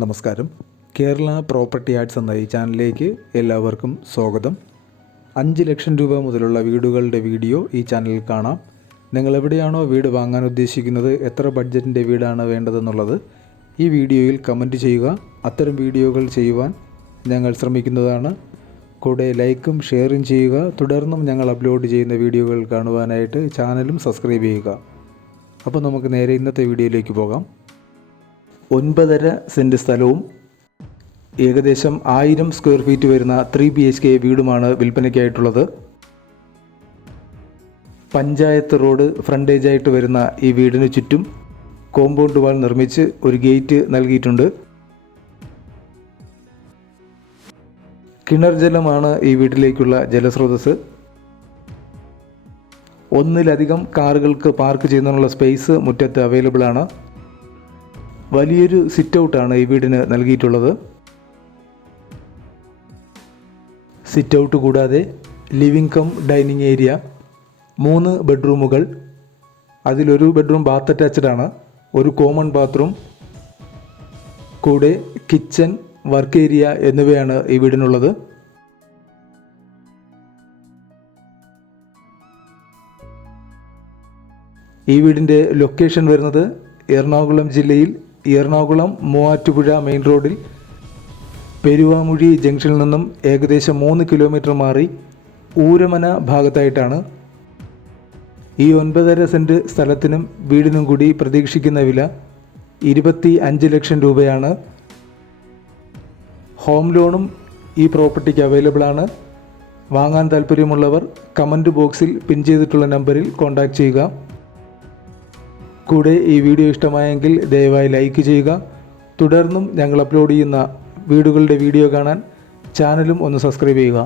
നമസ്കാരം. Kerala property arts എന്ന ഈ ചാനലിലേക്ക് എല്ലാവർക്കും സ്വാഗതം. 5 ലക്ഷം രൂപ മുതലുള്ള വീടുകളുടെ വീഡിയോ ഈ ചാനലിൽ കാണാം. നിങ്ങൾ എവിടെയാണോ വീട് വാങ്ങാൻ ഉദ്ദേശിക്കുന്നത്, എത്ര ബഡ്ജറ്റിൻ്റെ വീടാണ് വേണ്ടതെന്നുള്ളത് ഈ വീഡിയോയിൽ കമൻറ്റ് ചെയ്യുക. അത്തരം വീഡിയോകൾ ചെയ്യുവാൻ ഞങ്ങൾ ശ്രമിക്കുന്നതാണ്. കൂടെ ലൈക്കും ഷെയറും ചെയ്യുക. തുടർന്നും ഞങ്ങൾ അപ്ലോഡ് ചെയ്യുന്ന വീഡിയോകൾ കാണുവാനായിട്ട് ചാനലും സബ്സ്ക്രൈബ് ചെയ്യുക. അപ്പോൾ നമുക്ക് നേരെ ഇന്നത്തെ വീഡിയോയിലേക്ക് പോകാം. 9.5 സെൻറ്റ് സ്ഥലവും ഏകദേശം 1000 സ്ക്വയർ ഫീറ്റ് വരുന്ന 3 BHK വീടുമാണ് വിൽപ്പനയ്ക്കായിട്ടുള്ളത്. പഞ്ചായത്ത് റോഡ് ഫ്രണ്ടേജായിട്ട് വരുന്ന ഈ വീടിന് ചുറ്റും കോമ്പൗണ്ട് വാൾ നിർമ്മിച്ച് ഒരു ഗേറ്റ് നൽകിയിട്ടുണ്ട്. കിണർ ജലമാണ് ഈ വീട്ടിലേക്കുള്ള ജലസ്രോതസ്. ഒന്നിലധികം കാറുകൾക്ക് പാർക്ക് ചെയ്യുന്നതിനുള്ള സ്പേസ് മുറ്റത്ത് അവൈലബിൾ ആണ്. വലിയൊരു സിറ്റ് ഔട്ടാണ് ഈ വീടിന് നൽകിയിട്ടുള്ളത്. സിറ്റ് ഔട്ട് കൂടാതെ ലിവിംഗ് കം ഡൈനിങ് ഏരിയ, 3 ബെഡ്റൂമുകൾ, അതിലൊരു ബെഡ്റൂം ബാത്ത് അറ്റാച്ച്ഡ് ആണ്, ഒരു കോമൺ ബാത്റൂം, കൂടെ കിച്ചൺ, വർക്ക് ഏരിയ എന്നിവയാണ് ഈ വീടിനുള്ളത്. ഈ വീടിൻ്റെ ലൊക്കേഷൻ വരുന്നത് എറണാകുളം ജില്ലയിൽ എറണാകുളം മൂവാറ്റുപുഴ മെയിൻ റോഡിൽ പെരുവാമുഴി ജംഗ്ഷനിൽ നിന്നും ഏകദേശം 3 കിലോമീറ്റർ മാറി ഊരമന ഭാഗത്തായിട്ടാണ്. ഈ 9.5 സെൻറ്റ് സ്ഥലത്തിനും വീടിനും കൂടി പ്രതീക്ഷിക്കുന്ന വില 25 ലക്ഷം രൂപയാണ്. ഹോം ലോണും ഈ പ്രോപ്പർട്ടിക്ക് അവൈലബിൾ ആണ്. വാങ്ങാൻ താല്പര്യമുള്ളവർ കമൻറ്റ് ബോക്സിൽ പിൻ ചെയ്തിട്ടുള്ള നമ്പറിൽ കോൺടാക്റ്റ് ചെയ്യുക. കൂടെ ഈ വീഡിയോ ഇഷ്ടമായെങ്കിൽ ദയവായി ലൈക്ക് ചെയ്യുക. തുടർന്നും ഞങ്ങൾ അപ്ലോഡ് ചെയ്യുന്ന വീടുകളുടെ വീഡിയോ കാണാൻ ചാനലും ഒന്ന് സബ്സ്ക്രൈബ് ചെയ്യുക.